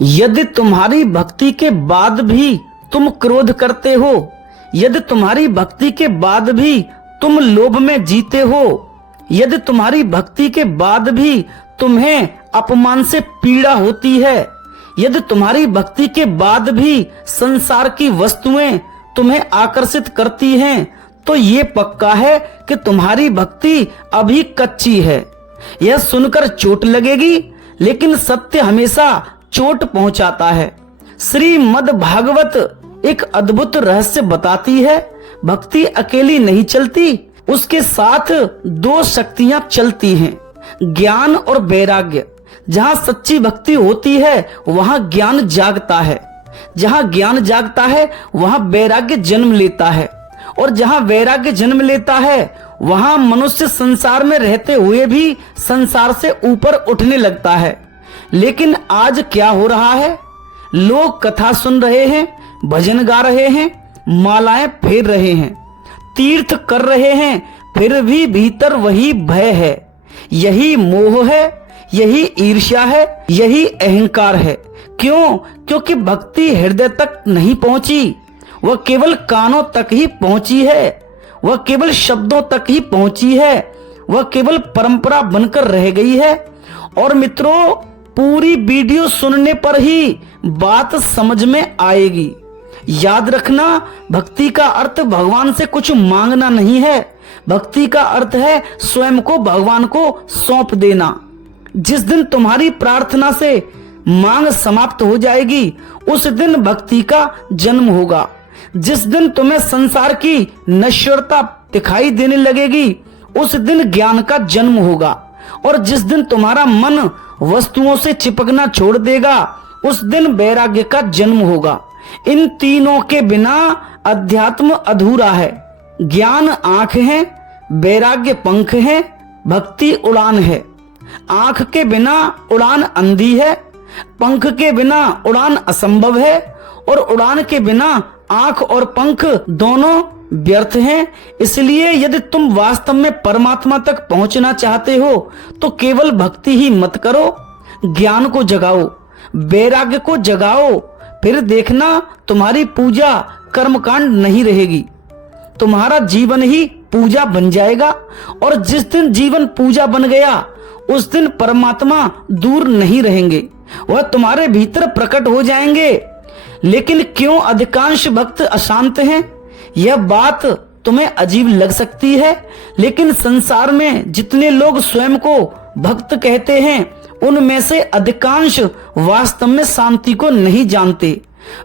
यदि तुम्हारी भक्ति के बाद भी तुम क्रोध करते हो, यदि तुम्हारी भक्ति के बाद भी तुम लोभ में जीते हो, यदि तुम्हारी भक्ति के बाद भी तुम्हें अपमान से पीड़ा होती है, यदि तुम्हारी भक्ति के बाद भी संसार की वस्तुएं तुम्हें आकर्षित करती हैं, तो ये पक्का है कि तुम्हारी भक्ति अभी कच्ची है। यह सुनकर चोट लगेगी, लेकिन सत्य हमेशा चोट पहुंचाता है। श्रीमद् भागवत एक अद्भुत रहस्य बताती है। भक्ति अकेली नहीं चलती, उसके साथ दो शक्तियां चलती हैं, ज्ञान और वैराग्य। जहां सच्ची भक्ति होती है वहां ज्ञान जागता है, जहां ज्ञान जागता है वहां वैराग्य जन्म लेता है, और जहां वैराग्य जन्म लेता है वहां मनुष्य संसार में रहते हुए भी संसार से ऊपर उठने लगता है। लेकिन आज क्या हो रहा है? लोग कथा सुन रहे हैं, भजन गा रहे हैं, मालाएं फेर रहे हैं, तीर्थ कर रहे हैं, फिर भी भीतर वही भय है, यही मोह है, यही ईर्ष्या है, यही अहंकार है। क्यों? क्योंकि भक्ति हृदय तक नहीं पहुंची, वह केवल कानों तक ही पहुंची है, वह केवल शब्दों तक ही पहुंची है, वह केवल परंपरा बनकर रह गई है। और मित्रों, पूरी वीडियो सुनने पर ही बात समझ में आएगी। याद रखना, भक्ति का अर्थ भगवान से कुछ मांगना नहीं है, भक्ति का अर्थ है स्वयं को भगवान को सौंप देना। जिस दिन तुम्हारी प्रार्थना से मांग समाप्त हो जाएगी, उस दिन भक्ति का जन्म होगा। जिस दिन तुम्हें संसार की नश्वरता दिखाई देने लगेगी, उस दिन ज्ञान का जन्म होगा। और जिस दिन तुम्हारा मन वस्तुओं से चिपकना छोड़ देगा, उस दिन वैराग्य का जन्म होगा। इन तीनों के बिना अध्यात्म अधूरा है। ज्ञान आंख है, वैराग्य पंख है, भक्ति उड़ान है। आंख के बिना उड़ान अंधी है, पंख के बिना उड़ान असंभव है, और उड़ान के बिना आंख और पंख दोनों व्यर्थ हैं। इसलिए यदि तुम वास्तव में परमात्मा तक पहुंचना चाहते हो तो केवल भक्ति ही मत करो, ज्ञान को जगाओ, वैराग्य को जगाओ। फिर देखना, तुम्हारी पूजा कर्मकांड नहीं रहेगी, तुम्हारा जीवन ही पूजा बन जाएगा। और जिस दिन जीवन पूजा बन गया, उस दिन परमात्मा दूर नहीं रहेंगे, वह तुम्हारे भीतर प्रकट हो जाएंगे। लेकिन क्यों अधिकांश भक्त अशांत हैं? यह बात तुम्हें अजीब लग सकती है, लेकिन संसार में जितने लोग स्वयं को भक्त कहते हैं, उनमें से अधिकांश वास्तव में शांति को नहीं जानते।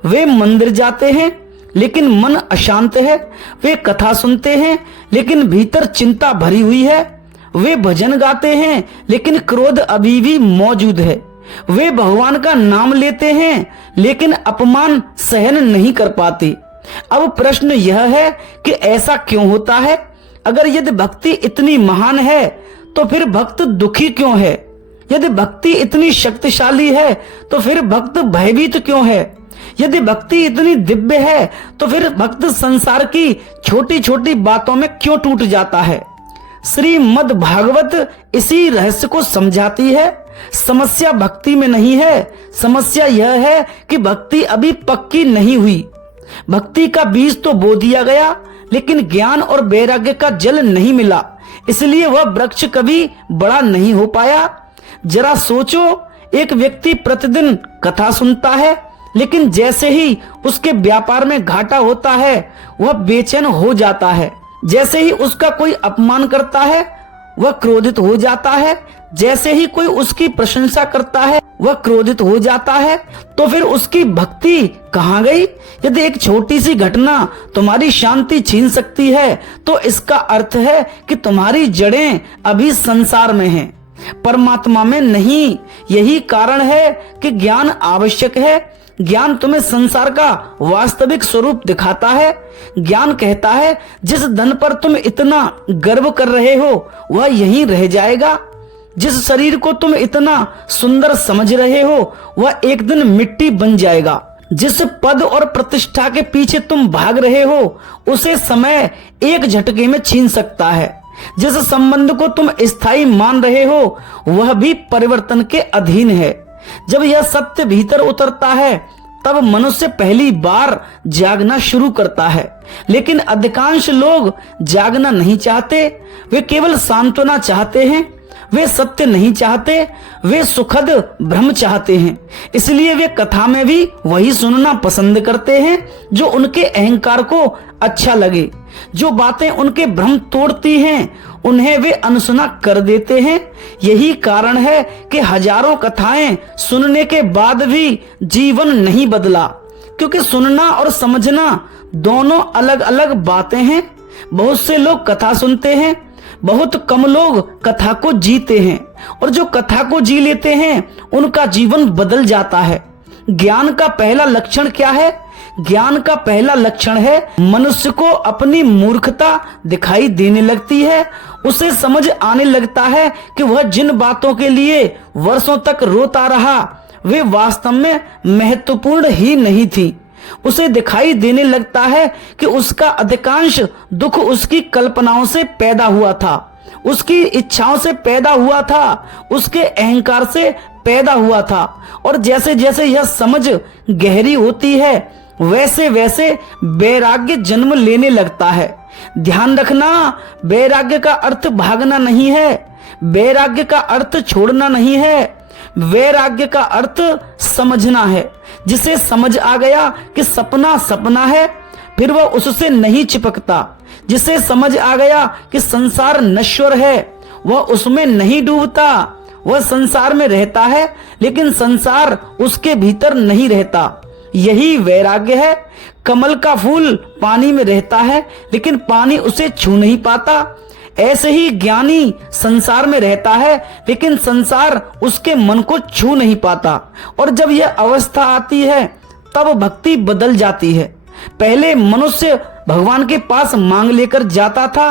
वे मंदिर जाते हैं लेकिन मन अशांत है, वे कथा सुनते हैं लेकिन भीतर चिंता भरी हुई है, वे भजन गाते हैं लेकिन क्रोध अभी भी मौजूद है, वे भगवान का नाम लेते हैं लेकिन अपमान सहन नहीं कर पाते। अब प्रश्न यह है कि ऐसा क्यों होता है? अगर यदि भक्ति इतनी महान है तो फिर भक्त दुखी क्यों है? यदि भक्ति इतनी शक्तिशाली है तो फिर भक्त भयभीत क्यों है? यदि भक्ति इतनी दिव्य है तो फिर भक्त संसार की छोटी छोटी बातों में क्यों टूट जाता है? श्रीमद् भागवत इसी रहस्य को समझाती है। समस्या भक्ति में नहीं है, समस्या यह है कि भक्ति अभी पक्की नहीं हुई। भक्ति का बीज तो बो दिया गया, लेकिन ज्ञान और वैराग्य का जल नहीं मिला, इसलिए वह वृक्ष कभी बड़ा नहीं हो पाया। जरा सोचो, एक व्यक्ति प्रतिदिन कथा सुनता है, लेकिन जैसे ही उसके व्यापार में घाटा होता है वह बेचैन हो जाता है। जैसे ही उसका कोई अपमान करता है वह क्रोधित हो जाता है, जैसे ही कोई उसकी प्रशंसा करता है वह क्रोधित हो जाता है। तो फिर उसकी भक्ति कहाँ गई? यदि एक छोटी सी घटना तुम्हारी शांति छीन सकती है तो इसका अर्थ है कि तुम्हारी जड़ें अभी संसार में हैं, परमात्मा में नहीं। यही कारण है कि ज्ञान आवश्यक है। ज्ञान तुम्हें संसार का वास्तविक स्वरूप दिखाता है। ज्ञान कहता है जिस धन पर तुम इतना गर्व कर रहे हो वह यहीं रह जाएगा, जिस शरीर को तुम इतना सुंदर समझ रहे हो वह एक दिन मिट्टी बन जाएगा, जिस पद और प्रतिष्ठा के पीछे तुम भाग रहे हो उसे समय एक झटके में छीन सकता है, जिस संबंध को तुम स्थायी मान रहे हो वह भी परिवर्तन के अधीन है। जब यह सत्य भीतर उतरता है तब मनुष्य पहली बार जागना शुरू करता है। लेकिन अधिकांश लोग जागना नहीं चाहते, वे केवल सांत्वना चाहते हैं, वे सत्य नहीं चाहते, वे सुखद भ्रम चाहते हैं। इसलिए वे कथा में भी वही सुनना पसंद करते हैं जो उनके अहंकार को अच्छा लगे। जो बातें उनके भ्रम तोड़ती हैं उन्हें वे अनसुना कर देते हैं। यही कारण है कि हजारों कथाएं सुनने के बाद भी जीवन नहीं बदला, क्योंकि सुनना और समझना दोनों अलग अलग बातें हैं। बहुत से लोग कथा सुनते हैं, बहुत कम लोग कथा को जीते हैं, और जो कथा को जी लेते हैं उनका जीवन बदल जाता है। ज्ञान का पहला लक्षण क्या है? ज्ञान का पहला लक्षण है मनुष्य को अपनी मूर्खता दिखाई देने लगती है। उसे समझ आने लगता है कि वह जिन बातों के लिए वर्षों तक रोता रहा वे वास्तव में महत्वपूर्ण ही नहीं थी। उसे दिखाई देने लगता है कि उसका अधिकांश दुख उसकी कल्पनाओं से पैदा हुआ था, उसकी इच्छाओं से पैदा हुआ था, उसके अहंकार से पैदा हुआ था। और जैसे जैसे यह समझ गहरी होती है वैसे वैसे वैराग्य जन्म लेने लगता है। ध्यान रखना, वैराग्य का अर्थ भागना नहीं है, वैराग्य का अर्थ छोड़ना नहीं है, वैराग्य का अर्थ समझना है। जिसे समझ आ गया कि सपना सपना है फिर वह उससे नहीं चिपकता, जिसे समझ आ गया कि संसार नश्वर है वह उसमें नहीं डूबता। वह संसार में रहता है लेकिन संसार उसके भीतर नहीं रहता। यही वैराग्य है। कमल का फूल पानी में रहता है लेकिन पानी उसे छू नहीं पाता। ऐसे ही ज्ञानी संसार में रहता है लेकिन संसार उसके मन को छू नहीं पाता। और जब यह अवस्था आती है तब भक्ति बदल जाती है। पहले मनुष्य भगवान के पास मांग लेकर जाता था,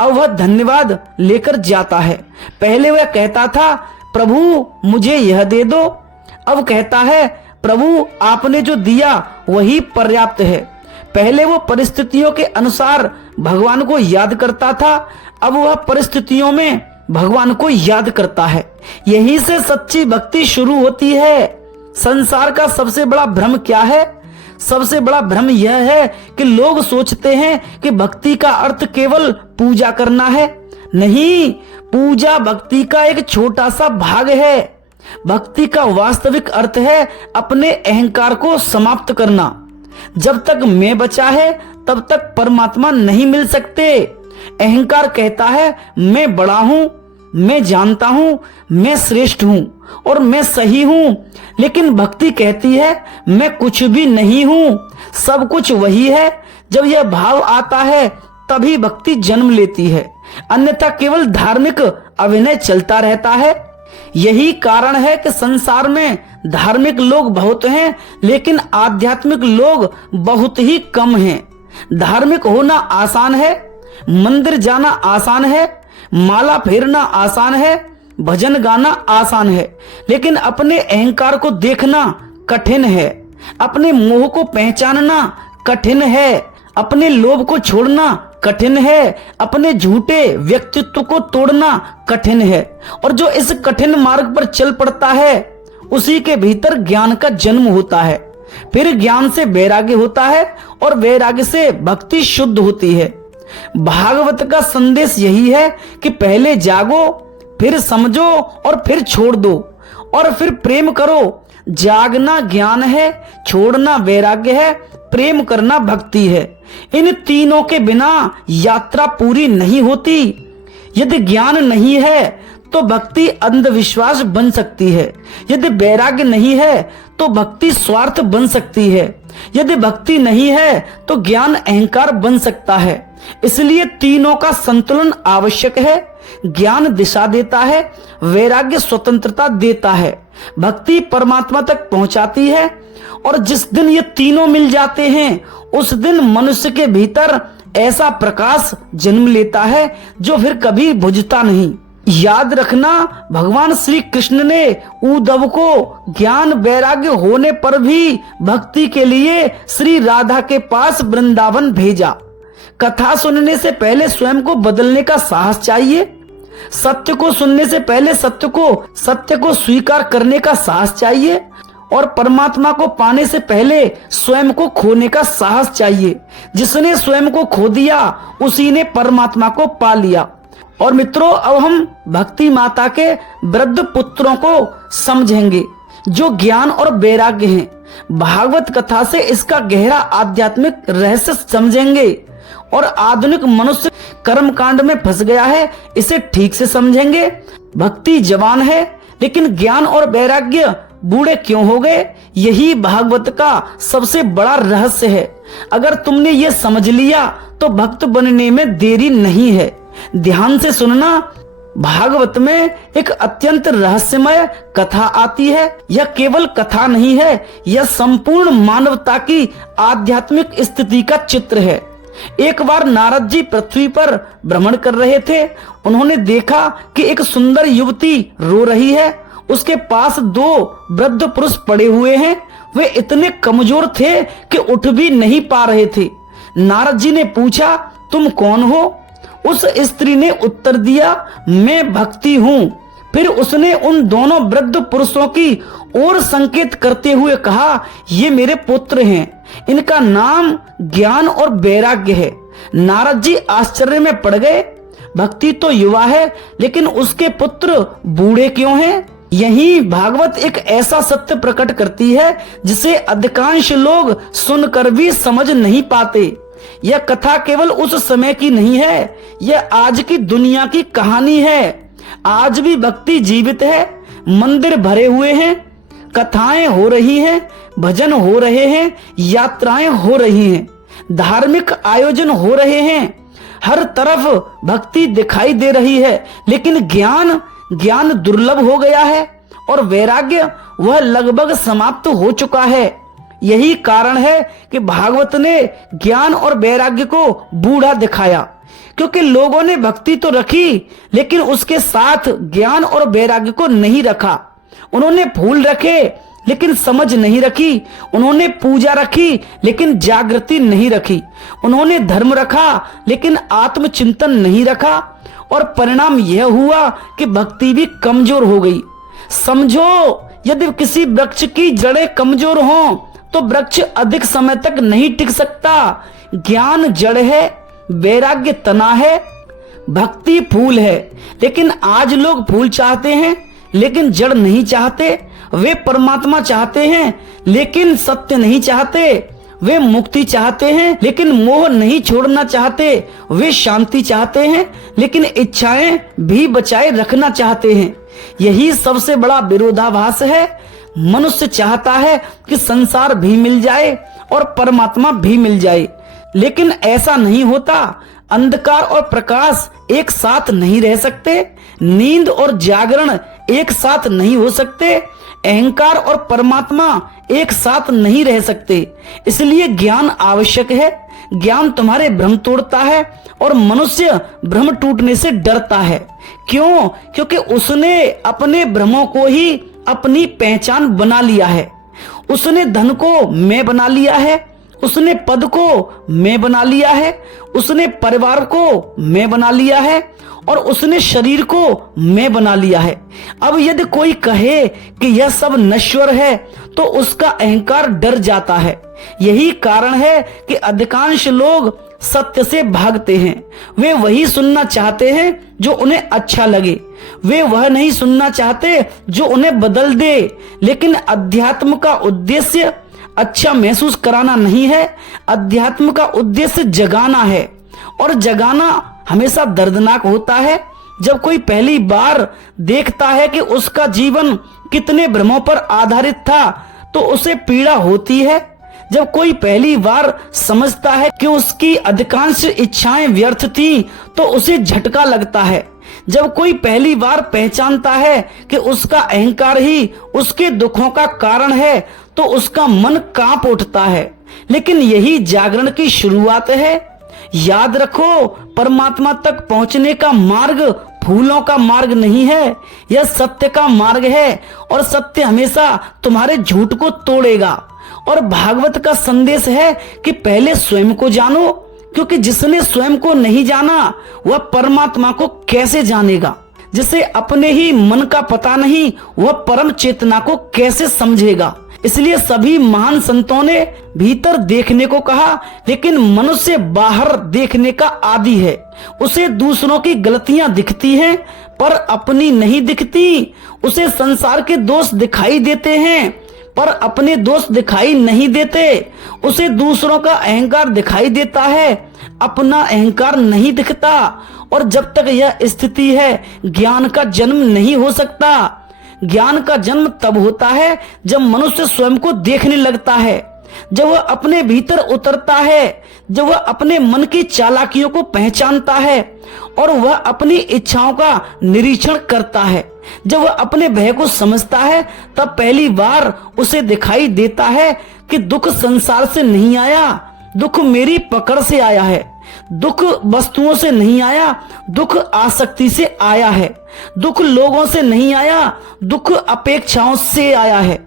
अब वह धन्यवाद लेकर जाता है। पहले वह कहता था प्रभु मुझे यह दे दो, अब कहता है प्रभु आपने जो दिया वही पर्याप्त है। पहले वो परिस्थितियों के अनुसार भगवान को याद करता था, अब वह परिस्थितियों में भगवान को याद करता है। यहीं से सच्ची भक्ति शुरू होती है। संसार का सबसे बड़ा भ्रम क्या है? सबसे बड़ा भ्रम यह है कि लोग सोचते हैं कि भक्ति का अर्थ केवल पूजा करना है। नहीं, पूजा भक्ति का एक छोटा सा भाग है। भक्ति का वास्तविक अर्थ है अपने अहंकार को समाप्त करना। जब तक मैं बचा है तब तक परमात्मा नहीं मिल सकते। अहंकार कहता है मैं बड़ा हूं, मैं जानता हूं, मैं श्रेष्ठ हूं और मैं सही हूं। लेकिन भक्ति कहती है मैं कुछ भी नहीं हूं, सब कुछ वही है। जब यह भाव आता है तभी भक्ति जन्म लेती है, अन्यथा केवल धार्मिक अभिनय चलता रहता है। यही कारण है कि संसार में धार्मिक लोग बहुत हैं लेकिन आध्यात्मिक लोग बहुत ही कम हैं। धार्मिक होना आसान है, मंदिर जाना आसान है, माला फेरना आसान है, भजन गाना आसान है, लेकिन अपने अहंकार को देखना कठिन है, अपने मोह को पहचानना कठिन है, अपने लोभ को छोड़ना कठिन है, अपने झूठे व्यक्तित्व को तोड़ना कठिन है। और जो इस कठिन मार्ग पर चल पड़ता है उसी के भीतर ज्ञान का जन्म होता है। फिर ज्ञान से वैराग्य होता है और वैराग्य से भक्ति शुद्ध होती है। भागवत का संदेश यही है कि पहले जागो, फिर समझो और फिर छोड़ दो और फिर प्रेम करो। जागना ज्ञान है, छोड़ना वैराग्य है, प्रेम करना भक्ति है। इन तीनों के बिना यात्रा पूरी नहीं होती। यदि ज्ञान नहीं है तो भक्ति अंधविश्वास बन सकती है, यदि वैराग्य नहीं है तो भक्ति स्वार्थ बन सकती है, यदि भक्ति नहीं है तो ज्ञान अहंकार बन सकता है। इसलिए तीनों का संतुलन आवश्यक है। ज्ञान दिशा देता है, वैराग्य स्वतंत्रता देता है, भक्ति परमात्मा तक पहुंचाती है। और जिस दिन ये तीनों मिल जाते हैं उस दिन मनुष्य के भीतर ऐसा प्रकाश जन्म लेता है जो फिर कभी बुझता नहीं। याद रखना, भगवान श्री कृष्ण ने उद्धव को ज्ञान वैराग्य होने पर भी भक्ति के लिए श्री राधा के पास वृंदावन भेजा। कथा सुनने से पहले स्वयं को बदलने का साहस चाहिए। सत्य को सुनने से पहले सत्य को स्वीकार करने का साहस चाहिए, और परमात्मा को पाने से पहले स्वयं को खोने का साहस चाहिए। जिसने स्वयं को खो दिया उसी ने परमात्मा को पा लिया। और मित्रों, अब हम भक्ति माता के वृद्ध पुत्रों को समझेंगे जो ज्ञान और वैराग्य हैं। भागवत कथा से इसका गहरा आध्यात्मिक रहस्य समझेंगे, और आधुनिक मनुष्य कर्म कांड में फंस गया है, इसे ठीक से समझेंगे। भक्ति जवान है लेकिन ज्ञान और वैराग्य बूढ़े क्यों हो गए, यही भागवत का सबसे बड़ा रहस्य है। अगर तुमने ये समझ लिया तो भक्त बनने में देरी नहीं है। ध्यान से सुनना, भागवत में एक अत्यंत रहस्यमय कथा आती है। यह केवल कथा नहीं है, यह संपूर्ण मानवता की आध्यात्मिक स्थिति का चित्र है। एक बार नारद जी पृथ्वी पर भ्रमण कर रहे थे। उन्होंने देखा कि एक सुंदर युवती रो रही है। उसके पास 2 वृद्ध पुरुष पड़े हुए हैं। वे इतने कमजोर थे कि उठ भी नहीं पा रहे थे। नारद जी ने पूछा, तुम कौन हो? उस स्त्री ने उत्तर दिया, मैं भक्ति हूँ। फिर उसने उन दोनों वृद्ध पुरुषों की ओर संकेत करते हुए कहा, ये मेरे पुत्र हैं, इनका नाम ज्ञान और वैराग्य है। नारद जी आश्चर्य में पड़ गए। भक्ति तो युवा है लेकिन उसके पुत्र बूढ़े क्यों हैं? यही भागवत एक ऐसा सत्य प्रकट करती है जिसे अधिकांश लोग सुनकर भी समझ नहीं पाते। यह कथा केवल उस समय की नहीं है, यह आज की दुनिया की कहानी है। आज भी भक्ति जीवित है, मंदिर भरे हुए हैं, कथाएं हो रही हैं, भजन हो रहे हैं, यात्राएं हो रही हैं, धार्मिक आयोजन हो रहे हैं, हर तरफ भक्ति दिखाई दे रही है। लेकिन ज्ञान दुर्लभ हो गया है और वैराग्य वह लगभग समाप्त हो चुका है। यही कारण है कि भागवत ने ज्ञान और वैराग्य को बूढ़ा दिखाया, क्योंकि लोगों ने भक्ति तो रखी लेकिन उसके साथ ज्ञान और वैराग्य को नहीं रखा। उन्होंने फूल रखे लेकिन समझ नहीं रखी, उन्होंने पूजा रखी लेकिन जागृति नहीं रखी, उन्होंने धर्म रखा लेकिन आत्मचिंतन नहीं रखा, और परिणाम यह हुआ कि भक्ति भी कमजोर हो गई। समझो, यदि किसी वृक्ष की जड़ें कमजोर हों तो वृक्ष अधिक समय तक नहीं टिक सकता। ज्ञान जड़ है, वैराग्य तना है, भक्ति फूल है। लेकिन आज लोग फूल चाहते हैं लेकिन जड़ नहीं चाहते। वे परमात्मा चाहते हैं लेकिन सत्य नहीं चाहते। वे मुक्ति चाहते हैं लेकिन मोह नहीं छोड़ना चाहते। वे शांति चाहते हैं लेकिन इच्छाएं भी बचाए रखना चाहते हैं। यही सबसे बड़ा विरोधाभास है। मनुष्य चाहता है कि संसार भी मिल जाए और परमात्मा भी मिल जाए, लेकिन ऐसा नहीं होता। अंधकार और प्रकाश एक साथ नहीं रह सकते, नींद और जागरण एक साथ नहीं हो सकते, अहंकार और परमात्मा एक साथ नहीं रह सकते। इसलिए ज्ञान आवश्यक है। ज्ञान तुम्हारे भ्रम तोड़ता है और मनुष्य भ्रम टूटने से डरता है। क्यों? क्योंकि उसने अपने भ्रमों को ही अपनी पहचान बना लिया है। उसने धन को मैं बना लिया है, उसने पद को मैं बना लिया है, उसने परिवार को मैं बना लिया है और उसने शरीर को मैं बना लिया है। अब यदि कोई कहे कि यह सब नश्वर है तो उसका अहंकार डर जाता है। यही कारण है कि अधिकांश लोग सत्य से भागते हैं। वे वही सुनना चाहते हैं जो उन्हें अच्छा लगे, वे वह नहीं सुनना चाहते जो उन्हें बदल दे। लेकिन अध्यात्म का उद्देश्य अच्छा महसूस कराना नहीं है, अध्यात्म का उद्देश्य जगाना है। और जगाना हमेशा दर्दनाक होता है। जब कोई पहली बार देखता है कि उसका जीवन कितने भ्रमों पर आधारित था तो उसे पीड़ा होती है। जब कोई पहली बार समझता है कि उसकी अधिकांश इच्छाएं व्यर्थ थी तो उसे झटका लगता है। जब कोई पहली बार पहचानता है कि उसका अहंकार ही उसके दुखों का कारण है तो उसका मन कांप उठता है। लेकिन यही जागरण की शुरुआत है। याद रखो, परमात्मा तक पहुंचने का मार्ग फूलों का मार्ग नहीं है, यह सत्य का मार्ग है। और सत्य हमेशा तुम्हारे झूठ को तोड़ेगा। और भागवत का संदेश है कि पहले स्वयं को जानो, क्योंकि जिसने स्वयं को नहीं जाना वह परमात्मा को कैसे जानेगा। जिसे अपने ही मन का पता नहीं वह परम चेतना को कैसे समझेगा। इसलिए सभी महान संतों ने भीतर देखने को कहा, लेकिन मनुष्य बाहर देखने का आदी है। उसे दूसरों की गलतियां दिखती हैं पर अपनी नहीं दिखती। उसे संसार के दोष दिखाई देते हैं पर अपने दोष दिखाई नहीं देते। उसे दूसरों का अहंकार दिखाई देता है, अपना अहंकार नहीं दिखता। और जब तक यह स्थिति है ज्ञान का जन्म नहीं हो सकता। ज्ञान का जन्म तब होता है जब मनुष्य स्वयं को देखने लगता है, जब वह अपने भीतर उतरता है, जब वह अपने मन की चालाकियों को पहचानता है और वह अपनी इच्छाओं का निरीक्षण करता है। जब वह अपने भय को समझता है तब पहली बार उसे दिखाई देता है कि दुख संसार से नहीं आया, दुख मेरी पकड़ से आया है। दुख वस्तुओं से नहीं आया, दुख आसक्ति से आया है। दुख लोगों से नहीं आया, दुख अपेक्षाओं से आया है।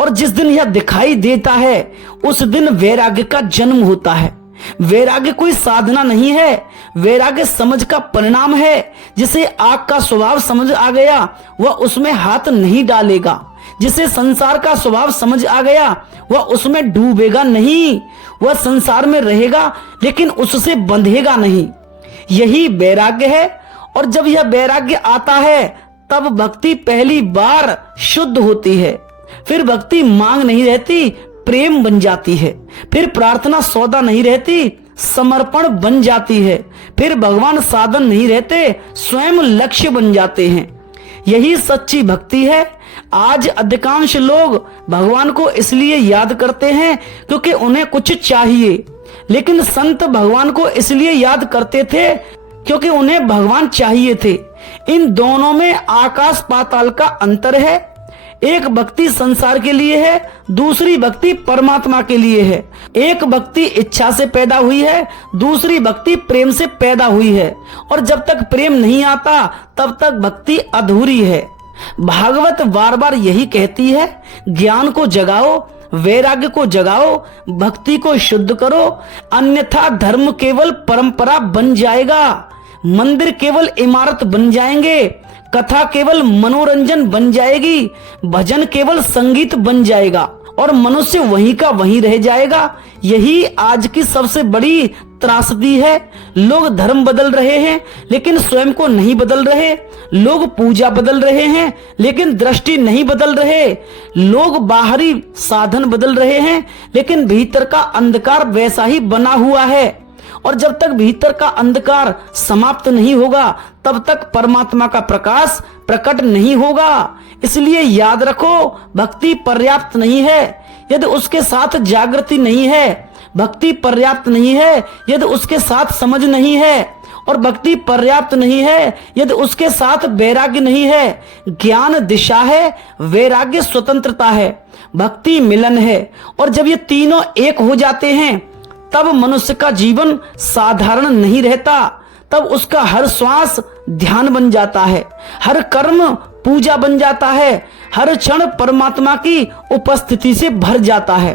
और जिस दिन यह दिखाई देता है उस दिन वैराग्य का जन्म होता है। वैराग्य कोई साधना नहीं है, वैराग्य समझ का परिणाम है। जिसे आग का स्वभाव समझ आ गया वह उसमें हाथ नहीं डालेगा। जिसे संसार का स्वभाव समझ आ गया वह उसमें डूबेगा नहीं। वह संसार में रहेगा लेकिन उससे बंधेगा नहीं। यही वैराग्य है। और जब यह वैराग्य आता है तब भक्ति पहली बार शुद्ध होती है। फिर भक्ति मांग नहीं रहती, प्रेम बन जाती है। फिर प्रार्थना सौदा नहीं रहती, समर्पण बन जाती है। फिर भगवान साधन नहीं रहते, स्वयं लक्ष्य बन जाते हैं। यही सच्ची भक्ति है। आज अधिकांश लोग भगवान को इसलिए याद करते हैं क्योंकि उन्हें कुछ चाहिए, लेकिन संत भगवान को इसलिए याद करते थे क्योंकि उन्हें भगवान चाहिए थे। इन दोनों में आकाश पाताल का अंतर है। एक भक्ति संसार के लिए है, दूसरी भक्ति परमात्मा के लिए है। एक भक्ति इच्छा से पैदा हुई है, दूसरी भक्ति प्रेम से पैदा हुई है। और जब तक प्रेम नहीं आता तब तक भक्ति अधूरी है। भागवत बार बार यही कहती है, ज्ञान को जगाओ, वैराग्य को जगाओ, भक्ति को शुद्ध करो, अन्यथा धर्म केवल परंपरा बन जाएगा, मंदिर केवल इमारत बन जाएंगे, कथा केवल मनोरंजन बन जाएगी, भजन केवल संगीत बन जाएगा और मनुष्य वहीं का वहीं रह जाएगा। यही आज की सबसे बड़ी त्रासदी है। लोग धर्म बदल रहे हैं लेकिन स्वयं को नहीं बदल रहे। लोग पूजा बदल रहे हैं लेकिन दृष्टि नहीं बदल रहे। लोग बाहरी साधन बदल रहे हैं लेकिन भीतर का अंधकार वैसा ही बना हुआ है। और जब तक भीतर का अंधकार समाप्त नहीं होगा तब तक परमात्मा का प्रकाश प्रकट नहीं होगा। इसलिए याद रखो, भक्ति पर्याप्त नहीं है यदि उसके साथ जागृति नहीं है। भक्ति पर्याप्त नहीं है यदि उसके साथ समझ नहीं है। और भक्ति पर्याप्त नहीं है यदि उसके साथ वैराग्य नहीं है। ज्ञान दिशा है, वैराग्य स्वतंत्रता है, भक्ति मिलन है। और जब ये तीनों एक हो जाते हैं तब मनुष्य का जीवन साधारण नहीं रहता। तब उसका हर श्वास ध्यान बन जाता है, हर कर्म पूजा बन जाता है, हर क्षण परमात्मा की उपस्थिति से भर जाता है।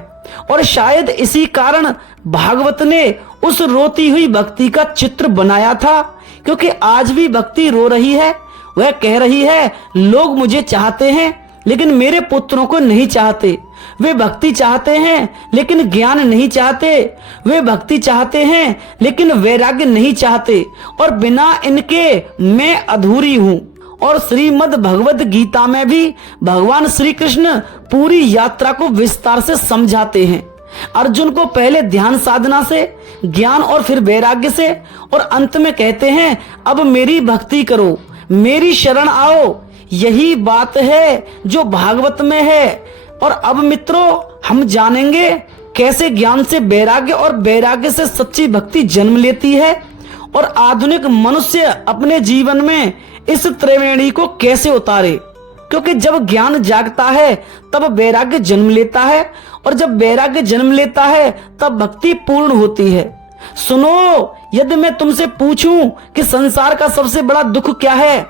और शायद इसी कारण भागवत ने उस रोती हुई भक्ति का चित्र बनाया था, क्योंकि आज भी भक्ति रो रही है। वह कह रही है, लोग मुझे चाहते हैं लेकिन मेरे पुत्रों को नहीं चाहते। वे भक्ति चाहते हैं लेकिन ज्ञान नहीं चाहते। वे भक्ति चाहते हैं लेकिन वैराग्य नहीं चाहते। और बिना इनके मैं अधूरी हूँ। और श्रीमद् भगवत गीता में भी भगवान श्री कृष्ण पूरी यात्रा को विस्तार से समझाते हैं। अर्जुन को पहले ध्यान साधना से, ज्ञान और फिर वैराग्य से, और अंत में कहते हैं अब मेरी भक्ति करो, मेरी शरण आओ। यही बात है जो भागवत में है। और अब मित्रों, हम जानेंगे कैसे ज्ञान से वैराग्य और वैराग्य से सच्ची भक्ति जन्म लेती है और आधुनिक मनुष्य अपने जीवन में इस त्रिवेणी को कैसे उतारे। क्योंकि जब ज्ञान जागता है तब वैराग्य जन्म लेता है, और जब वैराग्य जन्म लेता है तब भक्ति पूर्ण होती है। सुनो, यदि मैं तुमसे पूछूं कि संसार का सबसे बड़ा दुख क्या है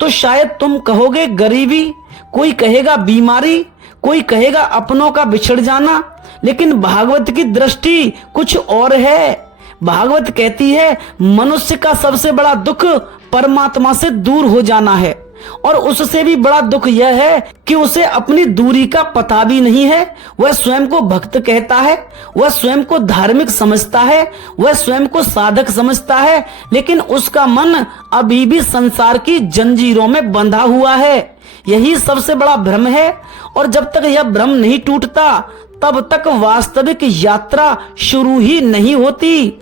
तो शायद तुम कहोगे गरीबी, कोई कहेगा बीमारी, कोई कहेगा अपनों का बिछड़ जाना। लेकिन भागवत की दृष्टि कुछ और है। भागवत कहती है मनुष्य का सबसे बड़ा दुख परमात्मा से दूर हो जाना है। और उससे भी बड़ा दुख यह है कि उसे अपनी दूरी का पता भी नहीं है। वह स्वयं को भक्त कहता है, वह स्वयं को धार्मिक समझता है, वह स्वयं को साधक समझता है, लेकिन उसका मन अभी भी संसार की जंजीरों में बंधा हुआ है। यही सबसे बड़ा भ्रम है। और जब तक यह भ्रम नहीं टूटता तब तक वास्तविक यात्रा शुरू ही नहीं होती।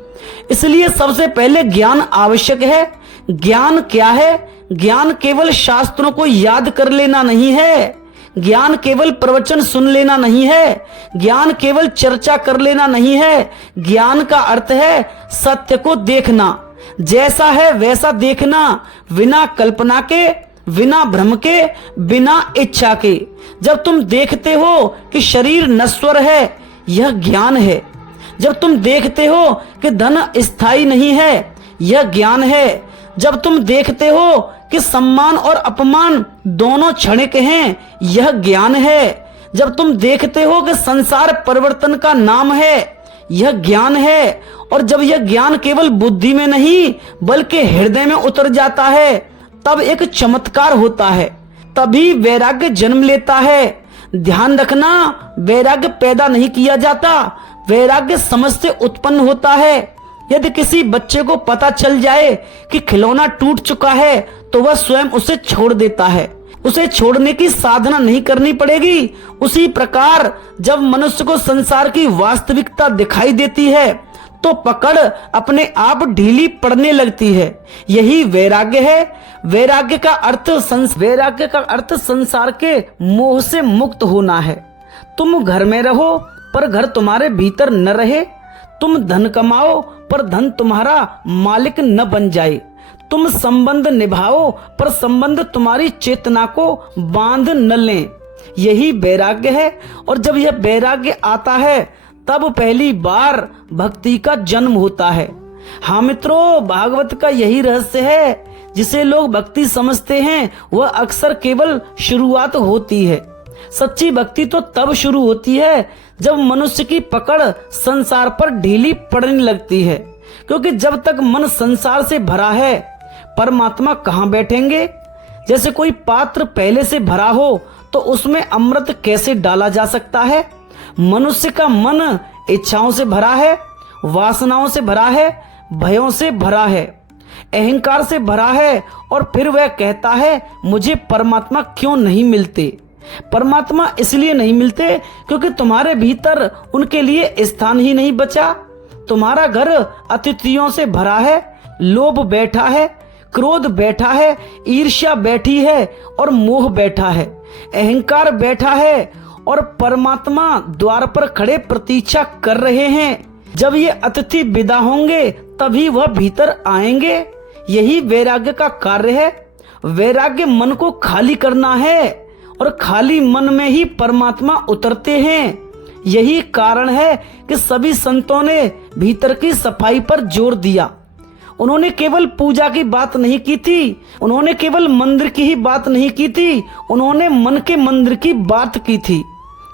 इसलिए सबसे पहले ज्ञान आवश्यक है। ज्ञान क्या है? ज्ञान केवल शास्त्रों को याद कर लेना नहीं है, ज्ञान केवल प्रवचन सुन लेना नहीं है, ज्ञान केवल चर्चा कर लेना नहीं है। ज्ञान का अर्थ है सत्य को देखना, जैसा है वैसा देखना, बिना कल्पना के, बिना भ्रम के, बिना इच्छा के। जब तुम देखते हो कि शरीर नश्वर है, यह ज्ञान है। जब तुम देखते हो कि धन स्थायी नहीं है, यह ज्ञान है। जब तुम देखते हो कि सम्मान और अपमान दोनों क्षणिक हैं, यह ज्ञान है। जब तुम देखते हो कि संसार परिवर्तन का नाम है, यह ज्ञान है। और जब यह ज्ञान केवल बुद्धि में नहीं बल्कि हृदय में उतर जाता है, तब एक चमत्कार होता है, तभी वैराग्य जन्म लेता है। ध्यान रखना, वैराग्य पैदा नहीं किया जाता, वैराग्य समझ से उत्पन्न होता है। यदि किसी बच्चे को पता चल जाए कि खिलौना टूट चुका है तो वह स्वयं उसे छोड़ देता है, उसे छोड़ने की साधना नहीं करनी पड़ेगी। उसी प्रकार जब मनुष्य को संसार की वास्तविकता दिखाई देती है तो पकड़ अपने आप ढीली पड़ने लगती है। यही वैराग्य है। वैराग्य का अर्थ संसार के मोह से मुक्त होना है। तुम घर में रहो पर घर तुम्हारे भीतर न रहे, तुम धन कमाओ पर धन तुम्हारा मालिक न बन जाए, तुम संबंध निभाओ पर संबंध तुम्हारी चेतना को बांध न लें। यही वैराग्य है। और जब यह वैराग्य आता है तब पहली बार भक्ति का जन्म होता है। हाँ मित्रों, भागवत का यही रहस्य है। जिसे लोग भक्ति समझते हैं वह अक्सर केवल शुरुआत होती है। सच्ची भक्ति तो तब शुरू होती है जब मनुष्य की पकड़ संसार पर ढीली पड़ने लगती है। क्योंकि जब तक मन संसार से भरा है, परमात्मा कहाँ बैठेंगे? जैसे कोई पात्र पहले से भरा हो तो उसमें अमृत कैसे डाला जा सकता है? मनुष्य का मन इच्छाओं से भरा है, वासनाओं से भरा है, भयों से भरा है, अहंकार से भरा है। और फिर वह कहता है मुझे परमात्मा क्यों नहीं मिलते? परमात्मा इसलिए नहीं मिलते क्योंकि तुम्हारे भीतर उनके लिए स्थान ही नहीं बचा। तुम्हारा घर अतिथियों से भरा है, लोभ बैठा है, क्रोध बैठा है, ईर्ष्या बैठी है और मोह बैठा है, अहंकार बैठा है। और परमात्मा द्वार पर खड़े प्रतीक्षा कर रहे हैं। जब ये अतिथि विदा होंगे तभी वह भीतर आएंगे। यही वैराग्य का कार्य है। वैराग्य मन को खाली करना है और खाली मन में ही परमात्मा उतरते हैं। यही कारण है कि सभी संतों ने भीतर की सफाई पर जोर दिया। उन्होंने केवल पूजा की बात नहीं की थी, उन्होंने केवल मंदिर की ही बात नहीं की थी, उन्होंने मन के मंदिर की बात की थी।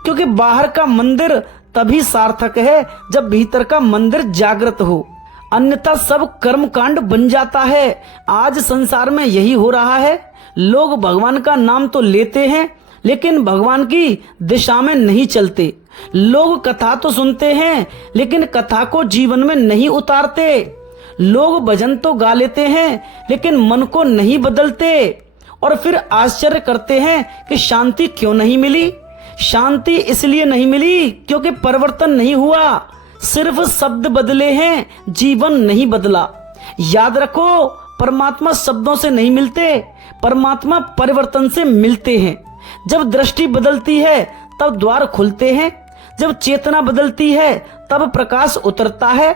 क्योंकि बाहर का मंदिर तभी सार्थक है जब भीतर का मंदिर जागृत हो, अन्यथा सब कर्म कांड बन जाता है। आज संसार में यही हो रहा है। लोग भगवान का नाम तो लेते हैं लेकिन भगवान की दिशा में नहीं चलते। लोग कथा तो सुनते हैं लेकिन कथा को जीवन में नहीं उतारते। लोग भजन तो गा लेते हैं लेकिन मन को नहीं बदलते। और फिर आश्चर्य करते हैं कि शांति क्यों नहीं मिली। शांति इसलिए नहीं मिली क्योंकि परिवर्तन नहीं हुआ, सिर्फ शब्द बदले हैं, जीवन नहीं बदला। याद रखो, परमात्मा शब्दों से नहीं मिलते, परमात्मा परिवर्तन से मिलते हैं। जब दृष्टि बदलती है तब द्वार खुलते हैं, जब चेतना बदलती है तब प्रकाश उतरता है,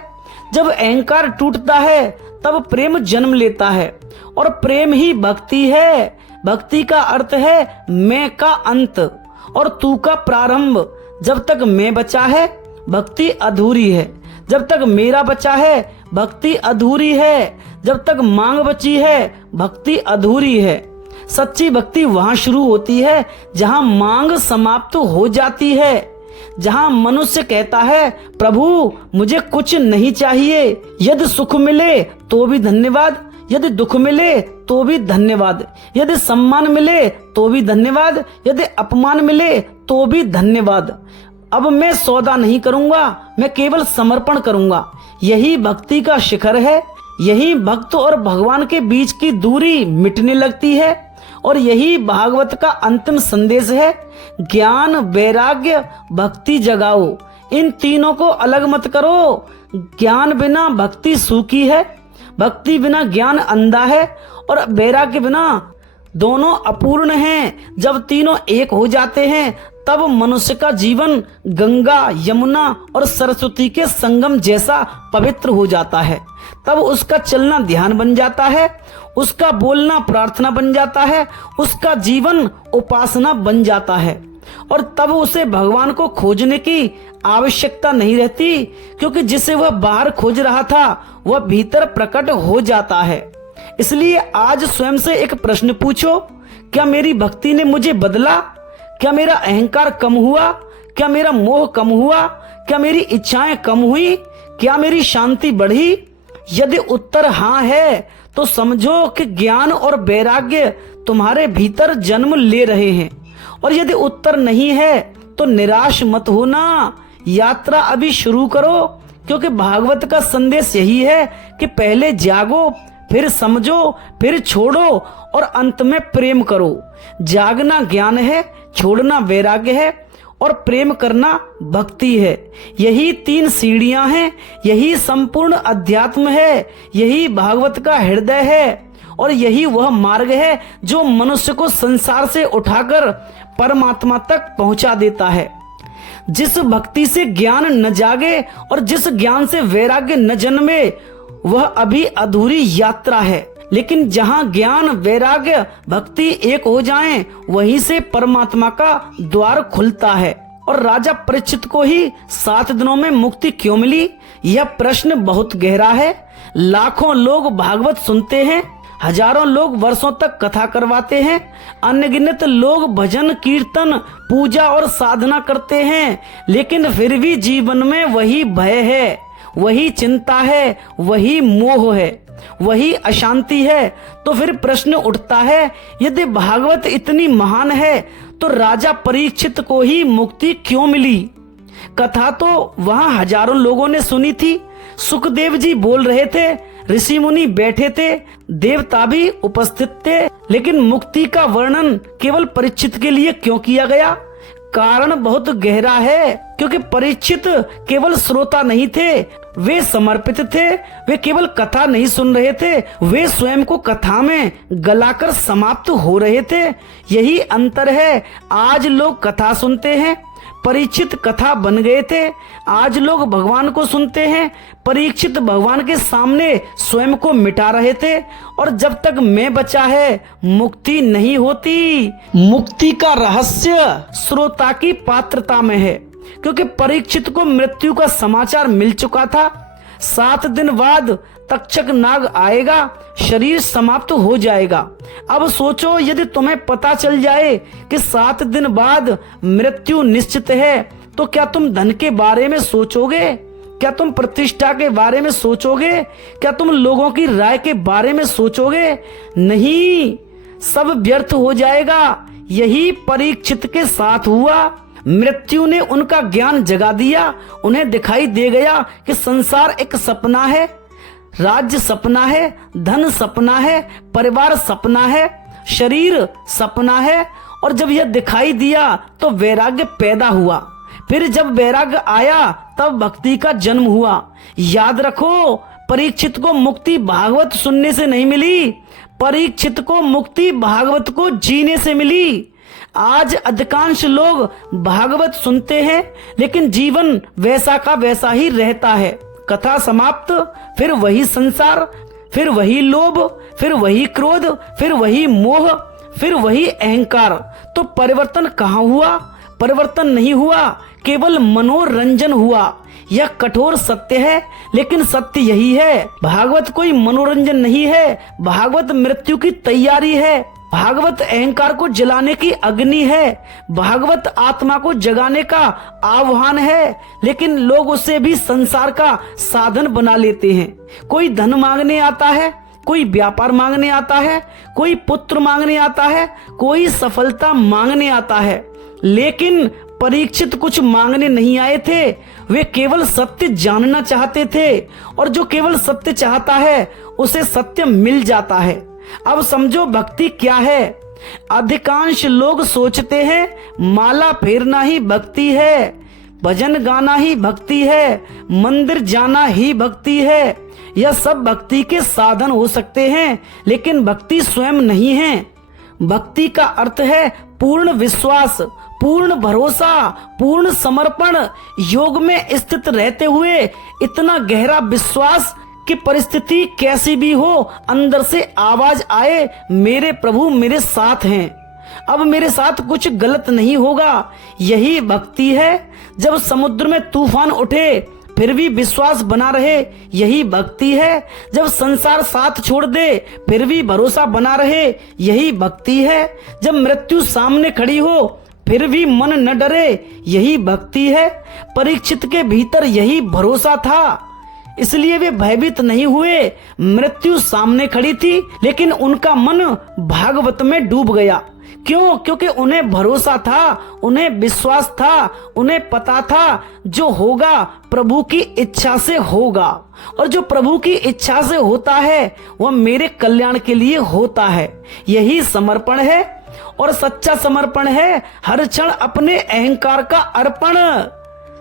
जब अहंकार टूटता है तब प्रेम जन्म लेता है। और प्रेम ही भक्ति है। भक्ति का अर्थ है मैं का अंत और तू का प्रारंभ। जब तक मैं बचा है भक्ति अधूरी है, जब तक मेरा बचा है भक्ति अधूरी है, जब तक मांग बची है भक्ति अधूरी है। सच्ची भक्ति वहां शुरू होती है जहां मांग समाप्त हो जाती है, जहां मनुष्य कहता है प्रभु मुझे कुछ नहीं चाहिए, यदि सुख मिले तो भी धन्यवाद, यदि दुख मिले तो भी धन्यवाद, यदि सम्मान मिले तो भी धन्यवाद, यदि अपमान मिले तो भी धन्यवाद। अब मैं सौदा नहीं करूंगा, मैं केवल समर्पण करूंगा। यही भक्ति का शिखर है। यही भक्त और भगवान के बीच की दूरी मिटने लगती है और यही भागवत का अंतिम संदेश है। ज्ञान, वैराग्य, भक्ति जगाओ, इन तीनों को अलग मत करो। ज्ञान बिना भक्ति सूखी है, भक्ति बिना ज्ञान अंधा है और वैराग्य बिना दोनों अपूर्ण हैं। जब तीनों एक हो जाते हैं तब मनुष्य का जीवन गंगा, यमुना और सरस्वती के संगम जैसा पवित्र हो जाता है। तब उसका चलना ध्यान बन जाता है, उसका बोलना प्रार्थना बन जाता है, उसका जीवन उपासना बन जाता है और तब उसे भगवान को खोजने की आवश्यकता नहीं रहती, क्योंकि जिसे वह बाहर खोज रहा था वह भीतर प्रकट हो जाता है। इसलिए आज स्वयं से एक प्रश्न पूछो, क्या मेरी भक्ति ने मुझे बदला? क्या मेरा अहंकार कम हुआ? क्या मेरा मोह कम हुआ? क्या मेरी इच्छाएं कम हुई? क्या मेरी शांति बढ़ी? यदि उत्तर हाँ है तो समझो कि ज्ञान और वैराग्य तुम्हारे भीतर जन्म ले रहे हैं, और यदि उत्तर नहीं है तो निराश मत होना, यात्रा अभी शुरू करो, क्योंकि भागवत का संदेश यही है कि पहले जागो, फिर समझो, फिर छोड़ो और अंत में प्रेम करो। जागना ज्ञान है, छोड़ना वैराग्य है और प्रेम करना भक्ति है। यही तीन सीढ़ियां हैं, यही संपूर्ण अध्यात्म है, यही भागवत का हृदय है और यही वह मार्ग है जो मनुष्य को संसार से उठाकर परमात्मा तक पहुंचा देता है। जिस भक्ति से ज्ञान न जागे और जिस ज्ञान से वैराग्य न जन्मे वह अभी अधूरी यात्रा है, लेकिन जहां ज्ञान, वैराग्य, भक्ति एक हो जाएं, वहीं से परमात्मा का द्वार खुलता है। और राजा परीक्षित को ही 7 दिनों में मुक्ति क्यों मिली? यह प्रश्न बहुत गहरा है। लाखों लोग भागवत सुनते हैं, हजारों लोग वर्षों तक कथा करवाते हैं, अनगिनत लोग भजन, कीर्तन, पूजा और साधना करते हैं, लेकिन फिर भी जीवन में वही भय है, वही चिंता है, वही मोह है, वही अशांति है। तो फिर प्रश्न उठता है, यदि भागवत इतनी महान है तो राजा परीक्षित को ही मुक्ति क्यों मिली? कथा तो वहां हजारों लोगों ने सुनी थी, सुखदेव जी बोल रहे थे, ऋषि मुनि बैठे थे, देवता भी उपस्थित थे, लेकिन मुक्ति का वर्णन केवल परीक्षित के लिए क्यों किया गया? कारण बहुत गहरा है, क्योंकि परीक्षित केवल श्रोता नहीं थे, वे समर्पित थे। वे केवल कथा नहीं सुन रहे थे, वे स्वयं को कथा में गलाकर समाप्त हो रहे थे। यही अंतर है। आज लोग कथा सुनते हैं, परीक्षित कथा बन गए थे। आज लोग भगवान को सुनते हैं, परीक्षित भगवान के सामने स्वयं को मिटा रहे थे। और जब तक मैं बचा है मुक्ति नहीं होती। मुक्ति का रहस्य श्रोता की पात्रता में है, क्योंकि परीक्षित को मृत्यु का समाचार मिल चुका था। 7 दिन बाद तक्षक नाग आएगा, शरीर समाप्त हो जाएगा। अब सोचो, यदि तुम्हें पता चल जाए कि 7 दिन बाद मृत्यु निश्चित है, तो क्या तुम धन के बारे में सोचोगे? क्या तुम प्रतिष्ठा के बारे में सोचोगे? क्या तुम लोगों की राय के बारे में सोचोगे? नहीं, सब व्यर्थ हो जाएगा। यही परीक्षित के साथ हुआ। मृत्यु ने उनका ज्ञान जगा दिया। उन्हें दिखाई दे गया कि संसार एक सपना है, राज्य सपना है, धन सपना है, परिवार सपना है, शरीर सपना है। और जब यह दिखाई दिया तो वैराग्य पैदा हुआ। फिर जब वैराग्य आया तब भक्ति का जन्म हुआ। याद रखो, परीक्षित को मुक्ति भागवत सुनने से नहीं मिली, परीक्षित को मुक्ति भागवत को जीने से मिली। आज अधिकांश लोग भागवत सुनते हैं, लेकिन जीवन वैसा का वैसा ही रहता है। कथा समाप्त, फिर वही संसार, फिर वही लोभ, फिर वही क्रोध, फिर वही मोह, फिर वही अहंकार। तो परिवर्तन कहाँ हुआ? परिवर्तन नहीं हुआ, केवल मनोरंजन हुआ। यह कठोर सत्य है, लेकिन सत्य यही है। भागवत कोई मनोरंजन नहीं है, भागवत मृत्यु की तैयारी है। भागवत अहंकार को जलाने की अग्नि है, भागवत आत्मा को जगाने का आह्वान है। लेकिन लोग उसे भी संसार का साधन बना लेते हैं। कोई धन मांगने आता है, कोई व्यापार मांगने आता है, कोई पुत्र मांगने आता है, कोई सफलता मांगने आता है, लेकिन परीक्षित कुछ मांगने नहीं आए थे। वे केवल सत्य जानना चाहते थे, और जो केवल सत्य चाहता है उसे सत्य मिल जाता है। अब समझो भक्ति क्या है। अधिकांश लोग सोचते हैं माला फेरना ही भक्ति है, भजन गाना ही भक्ति है, मंदिर जाना ही भक्ति है। यह सब भक्ति के साधन हो सकते हैं, लेकिन भक्ति स्वयं नहीं है। भक्ति का अर्थ है पूर्ण विश्वास, पूर्ण भरोसा, पूर्ण समर्पण, योग में स्थित रहते हुए इतना गहरा विश्वास कि परिस्थिति कैसी भी हो, अंदर से आवाज आए, मेरे प्रभु मेरे साथ हैं, अब मेरे साथ कुछ गलत नहीं होगा। यही भक्ति है। जब समुद्र में तूफान उठे फिर भी विश्वास बना रहे, यही भक्ति है। जब संसार साथ छोड़ दे फिर भी भरोसा बना रहे, यही भक्ति है। जब मृत्यु सामने खड़ी हो फिर भी मन न डरे, यही भक्ति है। परीक्षित के भीतर यही भरोसा था, इसलिए वे भयभीत नहीं हुए। मृत्यु सामने खड़ी थी, लेकिन उनका मन भागवत में डूब गया। क्यों? क्योंकि उन्हें भरोसा था, उन्हें विश्वास था, उन्हें पता था जो होगा प्रभु की इच्छा से होगा, और जो प्रभु की इच्छा से होता है वह मेरे कल्याण के लिए होता है। यही समर्पण है, और सच्चा समर्पण है हर क्षण अपने अहंकार का अर्पण।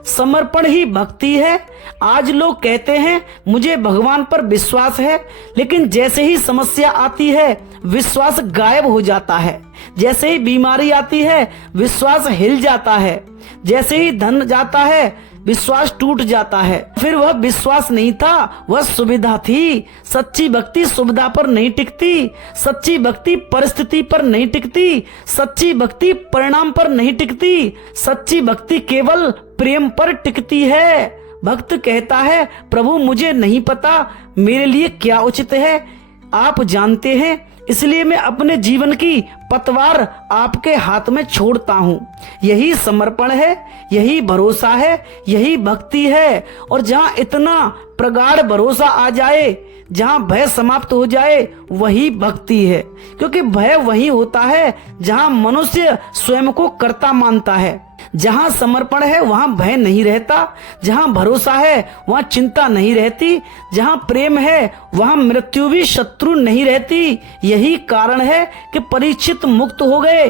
समर्पण ही भक्ति है। आज लोग कहते हैं मुझे भगवान पर विश्वास है, लेकिन जैसे ही समस्या आती है विश्वास गायब हो जाता है। जैसे ही बीमारी आती है विश्वास हिल जाता है। जैसे ही धन जाता है विश्वास टूट जाता है। फिर वह विश्वास नहीं था, वह सुविधा थी। सच्ची भक्ति सुविधा पर नहीं टिकती, सच्ची भक्ति परिस्थिति पर नहीं टिकती, सच्ची भक्ति परिणाम पर नहीं टिकती, सच्ची भक्ति केवल प्रेम पर टिकती है। भक्त कहता है प्रभु मुझे नहीं पता मेरे लिए क्या उचित है, आप जानते हैं, इसलिए मैं अपने जीवन की पतवार आपके हाथ में छोड़ता हूँ। यही समर्पण है, यही भरोसा है, यही भक्ति है। और जहाँ इतना प्रगाढ़ भरोसा आ जाए, जहाँ भय समाप्त हो जाए, वही भक्ति है। क्योंकि भय वही होता है जहाँ मनुष्य स्वयं को कर्ता मानता है। जहाँ समर्पण है वहाँ भय नहीं रहता, जहाँ भरोसा है वहाँ चिंता नहीं रहती, जहाँ प्रेम है वहाँ मृत्यु भी शत्रु नहीं रहती। यही कारण है कि परीक्षित मुक्त हो गए।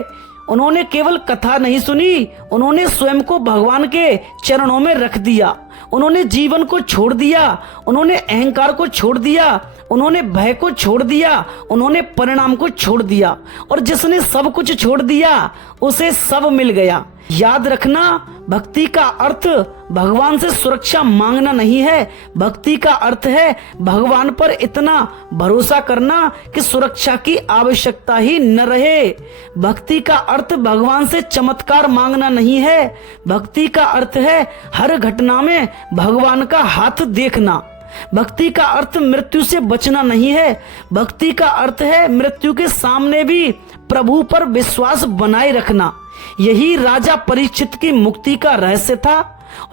उन्होंने केवल कथा नहीं सुनी, उन्होंने स्वयं को भगवान के चरणों में रख दिया। उन्होंने जीवन को छोड़ दिया, उन्होंने अहंकार को छोड़ दिया, उन्होंने भय को छोड़ दिया, उन्होंने परिणाम को छोड़ दिया। और जिसने सब कुछ छोड़ दिया उसे सब मिल गया। याद रखना, भक्ति का अर्थ भगवान से सुरक्षा मांगना नहीं है। भक्ति का अर्थ है भगवान पर इतना भरोसा करना कि सुरक्षा की आवश्यकता ही न रहे। भक्ति का अर्थ भगवान से चमत्कार मांगना नहीं है। भक्ति का अर्थ है हर घटना में भगवान का हाथ देखना। भक्ति का अर्थ मृत्यु से बचना नहीं है। भक्ति का अर्थ है मृत्यु के सामने भी प्रभु पर विश्वास बनाए रखना। यही राजा परीक्षित की मुक्ति का रहस्य था,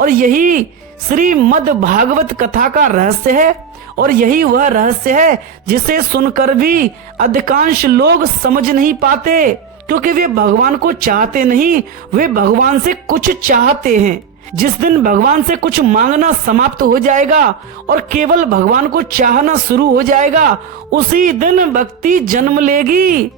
और यही श्रीमद् भागवत कथा का रहस्य है। और यही वह रहस्य है जिसे सुनकर भी अधिकांश लोग समझ नहीं पाते, क्योंकि वे भगवान को चाहते नहीं, वे भगवान से कुछ चाहते हैं। जिस दिन भगवान से कुछ मांगना समाप्त हो जाएगा और केवल भगवान को चाहना शुरू हो जाएगा, उसी दिन भक्ति जन्म लेगी,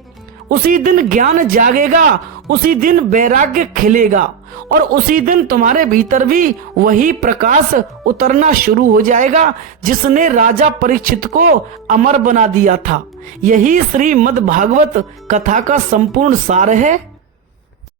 उसी दिन ज्ञान जागेगा, उसी दिन वैराग्य खिलेगा, और उसी दिन तुम्हारे भीतर भी वही प्रकाश उतरना शुरू हो जाएगा जिसने राजा परीक्षित को अमर बना दिया था। यही श्रीमद् भागवत कथा का संपूर्ण सार है।